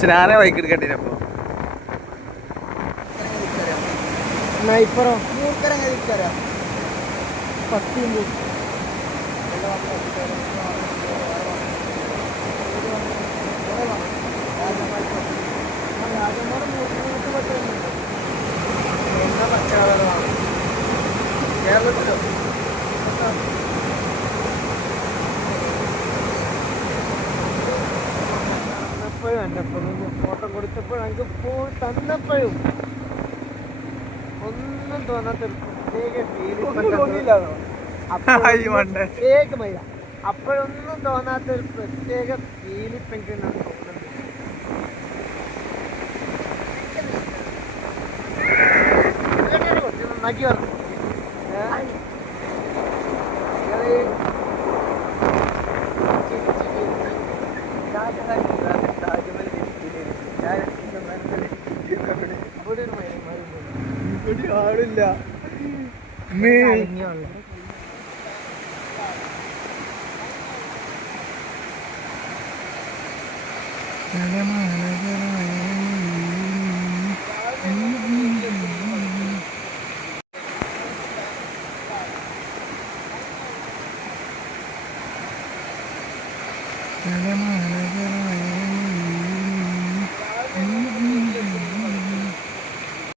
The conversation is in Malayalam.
പക്ഷെ ഞാനേ ബൈക്ക് എടുക്കണ്ടില്ല. അപ്പൊ സ്നൈപ്പറോ പത്തി കേരളത്തിലോ ഫോട്ടോ കൊടുത്തപ്പോഴും എനിക്ക് പോയി തന്നപ്പോഴും ഒന്നും തോന്നാത്തൊരു പ്രത്യേക ഫീൽ. അപ്പോഴൊന്നും തോന്നാത്തൊരു പ്രത്യേക ഫീൽ ഇപ്പം എനിക്ക് തോന്നുന്നുണ്ട്. നന്നാക്കി പറഞ്ഞു ആളില്ല. മല